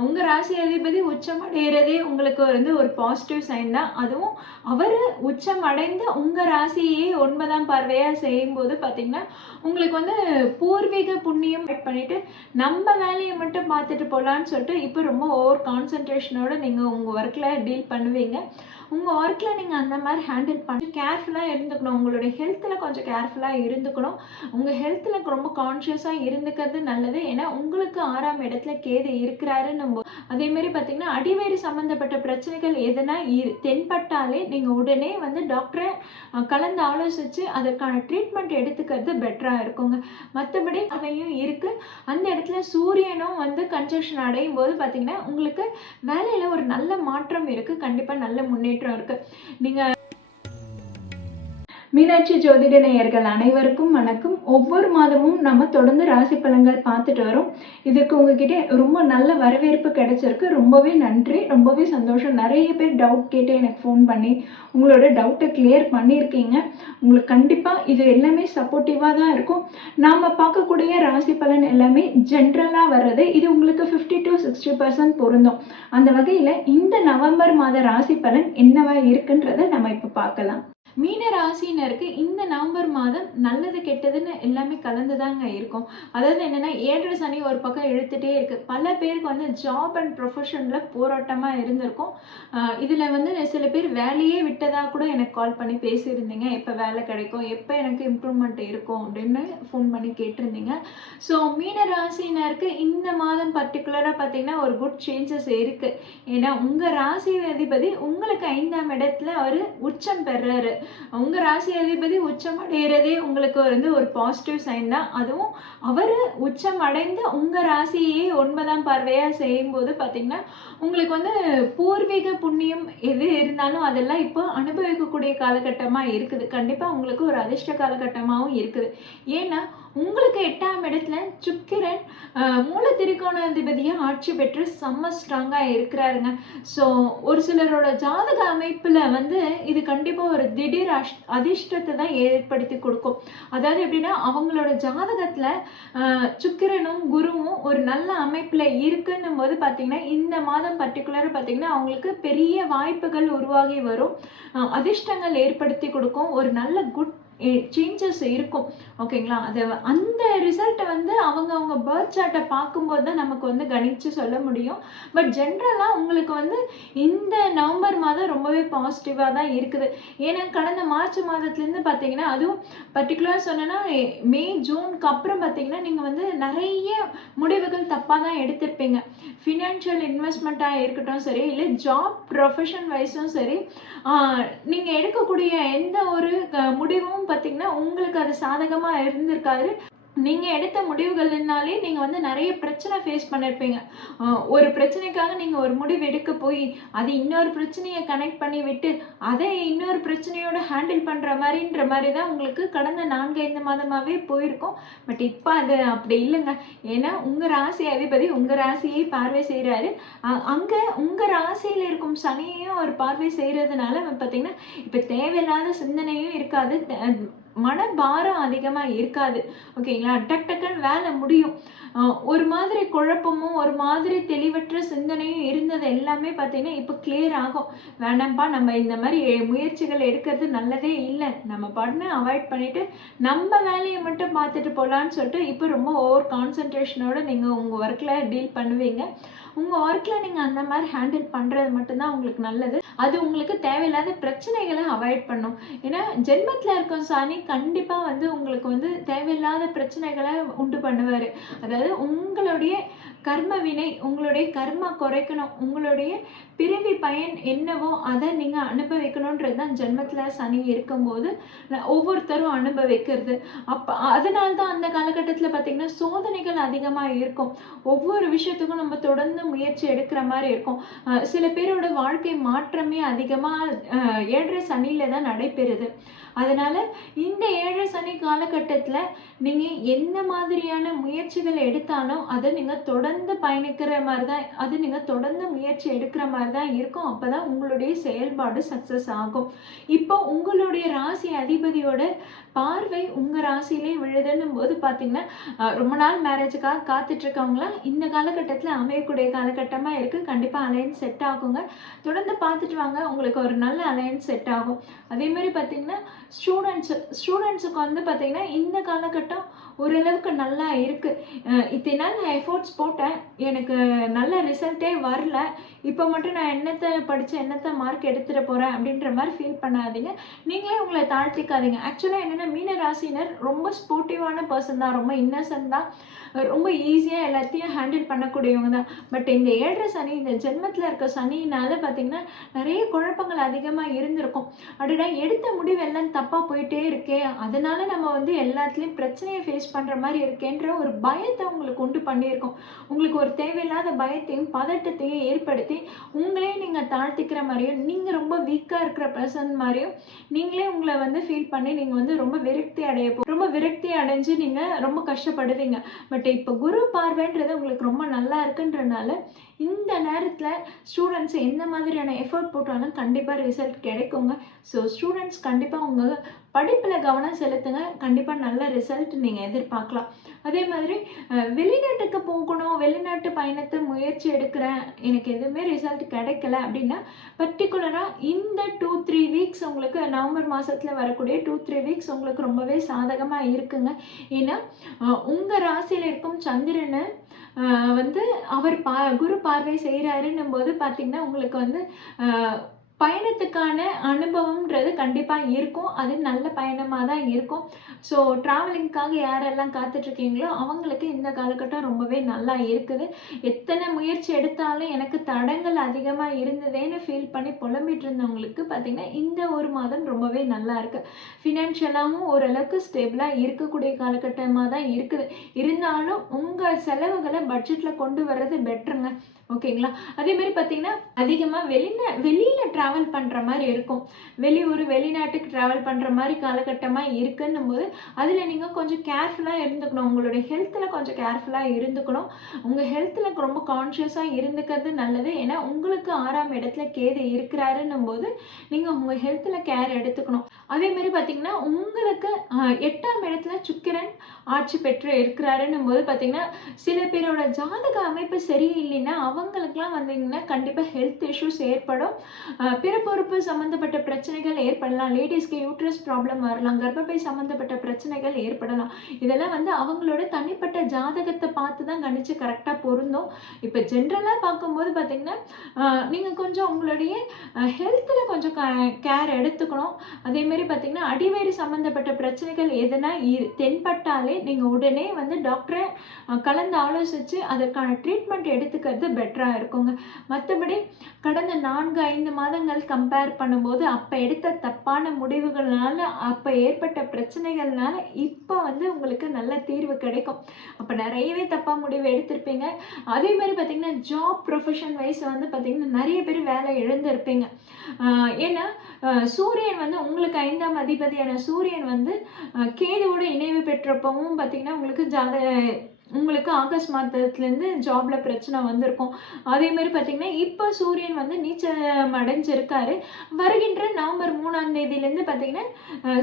உங்கள் ராசி அதிபதி உச்சம் அடைகிறதே உங்களுக்கு வந்து ஒரு பாசிட்டிவ் சைன் தான். அதுவும் அவர் உச்சம் அடைந்து உங்கள் ராசியே ஒன்பதாம் பார்வையாக செய்யும்போது பார்த்திங்கன்னா உங்களுக்கு வந்து பூர்வீக புண்ணியம் பண்ணிட்டு நம்ம வேலையை மட்டும் பார்த்துட்டு போகலான்னு சொல்லிட்டு இப்போ ரொம்ப ஓவர் கான்சன்ட்ரேஷனோட நீங்கள் உங்கள் ஒர்க்கில் டீல் பண்ணுவீங்க. உங்கள் ஒர்க்கில் நீங்கள் அந்த மாதிரி ஹேண்டில் பண்ணி கேர்ஃபுல்லாக இருந்துக்கணும். உங்களுடைய ஹெல்த்தில் கொஞ்சம் கேர்ஃபுல்லாக இருந்துக்கணும். உங்கள் ஹெல்த்தில் ரொம்ப கான்ஷியஸாக இருந்துக்கிறது நல்லது. ஏன்னா உங்களுக்கு ஆறாம் இடத்துல கேது இருக்கிறாருன்னு போது அதேமாரி பார்த்தீங்கன்னா அடிவேறு சம்மந்தப்பட்ட பிரச்சனைகள் எதனா இரு தென்பட்டாலே நீங்கள் உடனே வந்து டாக்டரை கலந்து ஆலோசித்து அதற்கான ட்ரீட்மெண்ட் எடுத்துக்கிறது பெட்டராக இருக்குங்க. மற்றபடி அவையும் இருக்குது அந்த இடத்துல சூரியனும் வந்து கன்ஜெக்ஷன் அடையும் போது பார்த்தீங்கன்னா உங்களுக்கு வேலையில் ஒரு நல்ல மாற்றம் இருக்குது கண்டிப்பாக நல்ல முன்னேற்றம் இருக்குது நீங்கள் மீனாட்சி ஜோதிட நேயர்கள் அனைவருக்கும் வணக்கம். ஒவ்வொரு மாதமும் நம்ம தொடர்ந்து ராசி பலன்கள் பார்த்துட்டு வரோம். இதுக்கு உங்ககிட்ட ரொம்ப நல்ல வரவேற்பு கிடைச்சிருக்கு. ரொம்பவே நன்றி. ரொம்பவே சந்தோஷம். நிறைய பேர் டவுட் கேட்டு எனக்கு ஃபோன் பண்ணி உங்களோட டவுட்டை கிளியர் பண்ணியிருக்கீங்க. உங்களுக்கு கண்டிப்பாக இது எல்லாமே சப்போர்ட்டிவாக தான் இருக்கும். நாம் பார்க்கக்கூடிய ராசி பலன் எல்லாமே ஜென்ரலாக வர்றது இது உங்களுக்கு ஃபிஃப்டி டு சிக்ஸ்டி பர்சன்ட் பொருந்தும். அந்த வகையில் இந்த நவம்பர் மாத ராசி பலன் என்னவா இருக்குன்றதை நம்ம இப்போ பார்க்கலாம். மீன ராசினருக்கு இந்த நவம்பர் மாதம் நல்லது கெட்டதுன்னு எல்லாமே கலந்துதாங்க இருக்கும். அதாவது என்னன்னா ஏழரை சனி ஒரு பக்கம் இழுத்துட்டே இருக்கு. பல பேருக்கு வந்து ஜாப் அண்ட் ப்ரொஃபஷன்ல போராட்டமா இருந்திருக்கும். இதில் இதுல வந்து சில பேர் வேலையே விட்டதா கூட எனக்கு கால் பண்ணி பேசியிருந்தீங்க. எப்போ வேலை கிடைக்கும் எப்போ எனக்கு இம்ப்ரூவ்மெண்ட் இருக்கும் அப்படின்னு ஃபோன் பண்ணி கேட்டிருந்தீங்க. ஸோ மீன ராசினருக்கு இந்த மாதம் பர்டிகுலராக பார்த்தீங்கன்னா ஒரு குட் சேஞ்சஸ் இருக்கு. ஏன்னா உங்க ராசி அதிபதி உங்களுக்கு ஐந்தாம் இடத்துல அவர் உச்சம் பெறாரு. உங்கள் ராசி அதிபதி உச்சம் அடைகிறதே உங்களுக்கு வந்து ஒரு பாசிட்டிவ் சைன் தான். அதுவும் அவர் உச்சம் அடைந்து உங்கள் ராசியே ஒன்பதாம் பார்வையாக செய்யும்போது பார்த்தீங்கன்னா உங்களுக்கு வந்து பூர்வீக புண்ணியம் எது இருந்தாலும் அதெல்லாம் இப்போ அனுபவிக்கக்கூடிய காலகட்டமாக இருக்குது. கண்டிப்பாக உங்களுக்கு ஒரு அதிர்ஷ்ட காலகட்டமாகவும் இருக்குது. ஏன்னா உங்களுக்கு எட்டாம் இடத்துல சுக்கிரன் மூல திரிகோணாதிபதியாக ஆட்சி பெற்று செம்ம ஸ்ட்ராங்காக இருக்கிறாருங்க. ஸோ ஒரு சிலரோட ஜாதக அமைப்பில் வந்து இது கண்டிப்பாக ஒரு திடீர் அஷ் அதிர்ஷ்டத்தை தான் ஏற்படுத்தி கொடுக்கும். அதாவது எப்படின்னா அவங்களோட ஜாதகத்தில் சுக்கிரனும் குருவும் ஒரு நல்ல அமைப்பில் இருக்குன்னும் போது பார்த்திங்கன்னா இந்த மாதம் பர்டிகுலராக பார்த்தீங்கன்னா அவங்களுக்கு பெரிய வாய்ப்புகள் உருவாகி வரும். அதிர்ஷ்டங்கள் ஏற்படுத்தி கொடுக்கும். ஒரு நல்ல குட் சேஞ்சஸ் இருக்கும். ஓகேங்களா அது அந்த ரிசல்ட்டை வந்து அவங்க அவங்க பேர்த் சார்ட்டை பார்க்கும்போது தான் நமக்கு வந்து கணிச்சு சொல்ல முடியும். பட் ஜென்ரலாக உங்களுக்கு வந்து இந்த நவம்பர் மாதம் ரொம்பவே பாசிட்டிவாக தான் இருக்குது. ஏன்னா கடந்த மார்ச் மாதத்துலேருந்து பார்த்தீங்கன்னா அதுவும் பர்டிகுலராக சொன்னேன்னா மே ஜூனுக்கு அப்புறம் பார்த்தீங்கன்னா நீங்கள் வந்து நிறைய முடிவுகள் தப்பாக தான் எடுத்திருப்பீங்க. ஃபினான்ஷியல் இன்வெஸ்ட்மெண்ட்டாக இருக்கட்டும் சரி இல்லை ஜாப் ப்ரொஃபஷன் வைஸும் சரி நீங்கள் எடுக்கக்கூடிய எந்த ஒரு முடிவும் பார்த்தீங்கன்னா உங்களுக்கு அது சாதகமாக இருந்திருக்காது. நீங்கள் எடுத்த முடிவுகள்னாலே நீங்கள் வந்து நிறைய பிரச்சனை ஃபேஸ் பண்ணியிருப்பீங்க ஒரு பிரச்சனைக்காக நீங்கள் ஒரு முடிவு எடுக்க போய் அது இன்னொரு பிரச்சனையை கனெக்ட் பண்ணி விட்டு அதை இன்னொரு பிரச்சனையோட ஹேண்டில் பண்ணுற மாதிரின்ற மாதிரி தான் உங்களுக்கு கடந்த நான்கு ஐந்து மாதமாகவே போயிருக்கும். பட் இப்போ அது அப்படி இல்லைங்க. ஏன்னா உங்கள் ராசி அதிபதி உங்கள் ராசியை பார்வை செய்கிறாரு அங்கே உங்கள் ராசியில் இருக்கும் சனியையும் ஒரு பார்வை செய்கிறதுனால பார்த்தீங்கன்னா இப்போ தேவையில்லாத சிந்தனையும் இருக்காது. த- மனபாரம் அதிகமாக இருக்காது. ஓகேங்களா? டக் டக்குன்னு வேலை முடியும். ஒரு மாதிரி குழப்பமும் ஒரு மாதிரி தெளிவற்ற சிந்தனையும் இருந்தது எல்லாமே பார்த்தீங்கன்னா இப்போ கிளியர் ஆகும். வேண்டாம்ப்பா நம்ம இந்த மாதிரி முயற்சிகள் எடுக்கிறது நல்லதே இல்லை. நம்ம பண்ண அவாய்ட் பண்ணிவிட்டு நம்ம வேலையை மட்டும் பார்த்துட்டு போகலான்னு சொல்லிட்டு இப்போ ரொம்ப ஓவர் கான்சன்ட்ரேஷனோட நீங்கள் உங்கள் ஒர்க்கில் டீல் பண்ணுவீங்க. உங்கள் ஒர்க்கில் நீங்கள் அந்த மாதிரி ஹேண்டில் பண்ணுறது மட்டும்தான் உங்களுக்கு நல்லது. அது உங்களுக்கு தேவையில்லாத பிரச்சனைகளை அவாய்ட் பண்ணும். ஏன்னா ஜென்மத்தில் இருக்கும் சாணி கண்டிப்பாக வந்து உங்களுக்கு வந்து தேவையில்லாத பிரச்சனைகளை உண்டு பண்ணுவார். அதாவது உங்களுடைய கர்ம வினை உங்களுடைய கர்மா குறைக்கணும். உங்களுடைய பிறவி பயன் என்னவோ அதை நீங்கள் அனுபவிக்கணுன்றது தான் ஜென்மத்தில் சனி இருக்கும்போது ஒவ்வொருத்தரும் அனுபவிக்கிறது. அப்போ அதனால தான் அந்த காலகட்டத்தில் பார்த்திங்கன்னா சோதனைகள் அதிகமாக இருக்கும். ஒவ்வொரு விஷயத்துக்கும் நம்ம தொடர்ந்து முயற்சி எடுக்கிற மாதிரி இருக்கும். சில பேரோட வாழ்க்கை மாற்றமே அதிகமாக ஏழரை சனியில் தான் நடைபெறுது. அதனால் இந்த ஏழரை சனி காலகட்டத்தில் நீங்கள் எந்த மாதிரியான முயற்சிகள் எடுத்தாலும் அதை நீங்கள் தொடர்ந்து தொடர்ந்து பயணிக்கிற மாதிரி தான் அது நீங்கள் தொடர்ந்து முயற்சி எடுக்கிற மாதிரி தான் இருக்கும். அப்போ தான் உங்களுடைய செயல்பாடு சக்ஸஸ் ஆகும். இப்போ உங்களுடைய ராசி அதிபதியோட பார்வை உங்கள் ராசியிலே விழுதுன்னும் போது பார்த்தீங்கன்னா ரொம்ப நாள் மேரேஜுக்காக காத்துட்ருக்கவங்களாம் இந்த காலகட்டத்தில் அமையக்கூடிய காலகட்டமாக இருக்குது கண்டிப்பாக அலையன்ஸ் செட் ஆகுங்க. தொடர்ந்து பார்த்துட்டு வாங்க உங்களுக்கு ஒரு நல்ல அலையன்ஸ் செட் ஆகும். அதே மாதிரி பார்த்தீங்கன்னா ஸ்டூடெண்ட்ஸு ஸ்டூடெண்ட்ஸுக்கு வந்து பார்த்தீங்கன்னா இந்த காலகட்டம் ஓரளவுக்கு நல்லா இருக்குது இத்தனை நாள் நான் எஃபோர்ட்ஸ் போட்டேன் எனக்கு நல்ல ரிசல்ட்டே வரல. இப்போ மட்டும் நான் என்னத்தை படித்து என்னத்தை மார்க் எடுத்துகிட்டு போகிறேன் அப்படின்ற மாதிரி ஃபீல் பண்ணாதீங்க. நீங்களே உங்களை தாழ்த்திக்காதீங்க. ஆக்சுவலாக என்னென்னா மீன ராசினர் ரொம்ப ஸ்போர்ட்டிவான பர்சன் தான். ரொம்ப இன்னசென்ட் தான். ரொம்ப ஈஸியாக எல்லாத்தையும் ஹேண்டில் பண்ணக்கூடியவங்க தான். பட் இந்த ஏழரை சனி இந்த ஜென்மத்தில் இருக்க சனினால் பார்த்திங்கன்னா நிறைய குழப்பங்கள் அதிகமாக இருந்திருக்கும். அப்படின்னா எடுத்த முடிவு எல்லாம் தப்பாக போயிட்டே இருக்கே. அதனால் நம்ம வந்து எல்லாத்துலேயும் பிரச்சனையை ஃபேஸ் பண்ணுற மாதிரி இருக்கேன்ற ஒரு பயத்தை உங்களுக்கு உண்டு பண்ணியிருக்கோம். உங்களுக்கு ஒரு தேவையில்லாத பயத்தையும் பதட்டத்தையும் ஏற்படுத்தி உங்களே நீங்கள் தாழ்த்திக்கிற மாதிரியும் நீங்கள் ரொம்ப வீக்காக இருக்கிற பர்சன் மாதிரியும் நீங்களே உங்களை வந்து ஃபீல் பண்ணி நீங்கள் வந்து ரொம்ப விரக்தி அடைய போ ரொம்ப விரக்தி அடைஞ்சு நீங்கள் ரொம்ப கஷ்டப்படுவீங்க. பட் இப்போ குரு பார்வைன்றது உங்களுக்கு ரொம்ப நல்லா இருக்குன்றனால இந்த நேரத்தில் ஸ்டூடெண்ட்ஸ் எந்த மாதிரியான எஃபர்ட் போட்டாலும் கண்டிப்பாக ரிசல்ட் கிடைக்குங்க. ஸோ ஸ்டூடெண்ட்ஸ் கண்டிப்பாக உங்கள் படிப்பில் கவனம் செலுத்துங்க. கண்டிப்பாக நல்ல ரிசல்ட் நீங்கள் எதிர்பார்க்கலாம். அதே மாதிரி வெளிநாட்டுக்கு போகணும் வெளிநாட்டு பயணத்தை முயற்சி எடுக்கிறேன். எனக்கு எதுவுமே ரிசல்ட் கிடைக்கல அப்படின்னா பர்டிகுலராக இந்த டூ த்ரீ வீக்ஸ் உங்களுக்கு நவம்பர் மாதத்தில் வரக்கூடிய டூ த்ரீ வீக்ஸ் உங்களுக்கு ரொம்பவே சாதகமாக இருக்குங்க. ஏன்னா உங்கள் ராசியில் இருக்கும் சந்திரனை வந்து அவர் பா குரு பார்வை செய்கிறாருன்னும் போது பார்த்திங்கன்னா உங்களுக்கு வந்து பயணத்துக்கான அனுபவம்ன்றது கண்டிப்பாக இருக்கும். அது நல்ல பயணமாக தான் இருக்கும். ஸோ ட்ராவலிங்க்காக யாரெல்லாம் காத்துட்ருக்கீங்களோ அவங்களுக்கு இந்த காலகட்டம் ரொம்பவே நல்லா இருக்குது. எத்தனை முயற்சி எடுத்தாலும் எனக்கு தடங்கள் அதிகமாக இருந்ததேன்னு ஃபீல் பண்ணி புலம்பிட்டு இருந்தவங்களுக்கு பார்த்திங்கன்னா இந்த ஒரு மாதம் ரொம்பவே நல்லா இருக்குது ஃபினான்ஷியலாகவும் ஓரளவுக்கு ஸ்டேபிளாக இருக்கக்கூடிய காலகட்டமாக தான் இருக்குது. இருந்தாலும் உங்கள் செலவுகளை பட்ஜெட்டில் கொண்டு வர்றது பெட்டருங்க ஓகேங்களா அதே மாதிரி அதிகமாக வெளியில் வெளியில் ட்ரா ட்ராவல் பண்ணுற மாதிரி இருக்கும். வெளியூர் வெளிநாட்டுக்கு ட்ராவல் பண்ணுற மாதிரி காலகட்டமாக இருக்குன்னும் போது அதில் நீங்கள் கொஞ்சம் கேர்ஃபுல்லாக இருந்துக்கணும். உங்களுடைய ஹெல்த்தில் கொஞ்சம் கேர்ஃபுல்லாக இருந்துக்கணும். உங்கள் ஹெல்த்தில் ரொம்ப கான்ஷியஸாக இருந்துக்கிறது நல்லது. ஏன்னா உங்களுக்கு ஆறாம் இடத்துல கேது இருக்கிறாருன்னும் போது நீங்கள் உங்கள் ஹெல்த்தில் கேர் எடுத்துக்கணும். அதே மாதிரி பார்த்தீங்கன்னா உங்களுக்கு எட்டாம் இடத்துல சுக்கிரன் ஆட்சி பெற்று இருக்கிறாருன்னும் போது பார்த்தீங்கன்னா சில பேரோட ஜாதக அமைப்பு சரியில்லைன்னா அவங்களுக்குலாம் வந்தீங்கன்னா கண்டிப்பாக ஹெல்த் இஷ்யூஸ் ஏற்படும். பிறப்புறுப்பு சம்மந்தப்பட்ட பிரச்சனைகள் ஏற்படலாம். லேடிஸ்க்கு யூட்ரஸ் ப்ராப்ளம் வரலாம். கர்ப்பப்பை சம்மந்தப்பட்ட பிரச்சனைகள் ஏற்படலாம். இதெல்லாம் வந்து அவங்களோட தனிப்பட்ட ஜாதகத்தை பார்த்து தான் கணிச்சு கரெக்டாக பொருந்தும். இப்போ ஜென்ரலாக பார்க்கும்போது பார்த்தீங்கன்னா நீங்கள் கொஞ்சம் உங்களுடைய ஹெல்த்தில் கொஞ்சம் கேர் எடுத்துக்கணும். அதேமாரி பார்த்திங்கன்னா பார்த்தீங்கன்னா அடிவயிறு சம்மந்தப்பட்ட பிரச்சனைகள் எதுனா தென்பட்டாலே நீங்கள் உடனே வந்து டாக்டரை கலந்து ஆலோசித்து அதற்கான ட்ரீட்மெண்ட் எடுத்துக்கிறது பெட்டராக இருக்குங்க. மற்றபடி கடந்த நான்கு ஐந்து மாதங்கள் கம்பேர் பண்ணும்போது அப்போ எடுத்த தப்பான முடிவுகள்னால அப்போ ஏற்பட்ட பிரச்சனைகள்னால இப்போ வந்து உங்களுக்கு நல்ல தீர்வு கிடைக்கும். அப்போ நிறையவே தப்பாக முடிவு எடுத்திருப்பீங்க. அதே மாதிரி பார்த்தீங்கன்னா ஜாப் ப்ரொஃபஷன் வைஸ் வந்து பார்த்திங்கன்னா நிறைய பேர் வேலை இழந்திருப்பீங்க. ஏன்னா சூரியன் வந்து உங்களுக்கு ஐந்தாம் அதிபதியான சூரியன் வந்து கேதுவோட இணைவு பெற்றப்பவும் பார்த்தீங்கன்னா உங்களுக்கு ஜாத உங்களுக்கு ஆகஸ்ட் மாதத்துலேருந்து ஜாப்ல பிரச்சனை வந்திருக்கும். அதே மாதிரி பார்த்தீங்கன்னா இப்போ சூரியன் வந்து நீச்சம் அடைஞ்சிருக்காரு. வருகின்ற நவம்பர் மூணாம் தேதியிலேருந்து பார்த்தீங்கன்னா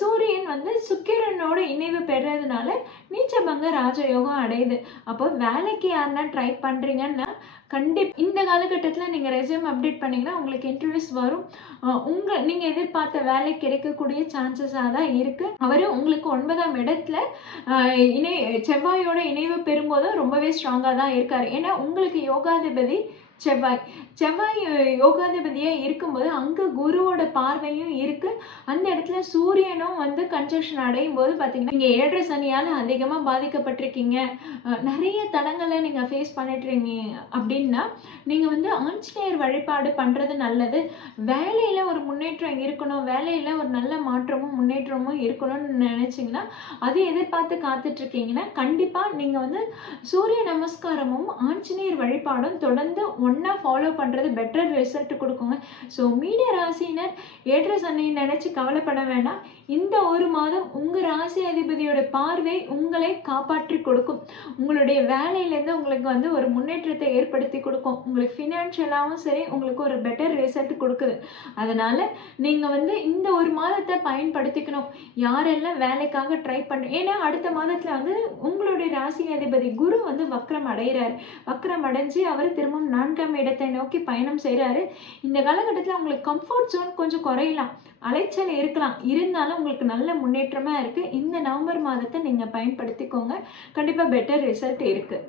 சூரியன் வந்து சுக்கிரனோட இணைவு பெறதுனால நீச்சபங்க ராஜயோகம் அடையுது. அப்போ வேலைக்கு யாருன்னா ட்ரை பண்ணுறீங்கன்னா கண்டிப்பாக இந்த காலகட்டத்தில் நீங்கள் ரெசியூம் அப்டேட் பண்ணிங்கன்னா உங்களுக்கு இன்டர்வியூஸ் வரும். உங்கள் நீங்கள் எதிர்பார்த்த வேலை கிடைக்கக்கூடிய சான்சஸாக தான் இருக்குது அவர் உங்களுக்கு ஒன்பதாம் இடத்துல இணை செவ்வாயோட இணைவு பெறும்போதும் ரொம்பவே ஸ்ட்ராங்காக தான் இருக்கார். ஏன்னா உங்களுக்கு யோகாதிபதி செவ்வாய். செவ்வாய் யோகாதிபதியாக இருக்கும்போது அங்கே குருவோட பார்வையும் இருக்குது அந்த இடத்துல சூரியனும் வந்து கன்ஜக்ஷன் அடையும் போது பார்த்தீங்கன்னா நீங்கள் ஏழரை சனியால் அதிகமாக பாதிக்கப்பட்டிருக்கீங்க. நிறைய தடங்களை நீங்கள் ஃபேஸ் பண்ணிட்டுருங்க அப்படின்னா நீங்கள் வந்து ஆஞ்சநேயர் வழிபாடு பண்ணுறது நல்லது. வேலையில் ஒரு முன்னேற்றம் இருக்கணும். வேலையில் ஒரு நல்ல மாற்றமும் முன்னேற்றமும் இருக்கணும்னு நினச்சிங்கன்னா அது எதிர்பார்த்து காத்துட்ருக்கீங்கன்னா கண்டிப்பாக நீங்கள் வந்து சூரிய நமஸ்காரமும் ஆஞ்சநேயர் வழிபாடும் தொடர்ந்து ஒன்றா ஃபாலோ பண்ணுறது பெட்டர் ரிசல்ட் கொடுக்குங்க. ஸோ மீன ராசினர் ஏற்ற சன்னையை நினச்சி கவலைப்பட வேண்டாம். இந்த ஒரு மாதம் உங்கள் ராசி அதிபதியோட பார்வை உங்களை காப்பாற்றி கொடுக்கும். உங்களுடைய வேலையிலேருந்து உங்களுக்கு வந்து ஒரு முன்னேற்றத்தை ஏற்படுத்தி கொடுக்கும். உங்களுக்கு ஃபினான்ஷியலாகவும் சரி உங்களுக்கு ஒரு பெட்டர் ரிசல்ட் கொடுக்குது. அதனால் நீங்கள் வந்து இந்த ஒரு மாதத்தை பயன்படுத்திக்கணும். யாரெல்லாம் வேலைக்காக ட்ரை பண்ண ஏன்னா அடுத்த மாதத்தில் வந்து உங்களுடைய ராசி அதிபதி குரு வந்து வக்ரம் அடைகிறார் வக்ரம் அடைஞ்சு அவர் திரும்பவும் நான் நான்காம் இடத்தை நோக்கி பயணம் செய்கிறாரு இந்த காலகட்டத்தில் உங்களுக்கு கம்ஃபர்ட் ஜோன் கொஞ்சம் குறையலாம். அலைச்சல் இருக்கலாம். இருந்தாலும் உங்களுக்கு நல்ல முன்னேற்றமாக இருக்குது இந்த நவம்பர் மாதத்தை நீங்கள் பயன்படுத்திக்கோங்க. கண்டிப்பாக பெட்டர் ரிசல்ட் இருக்குது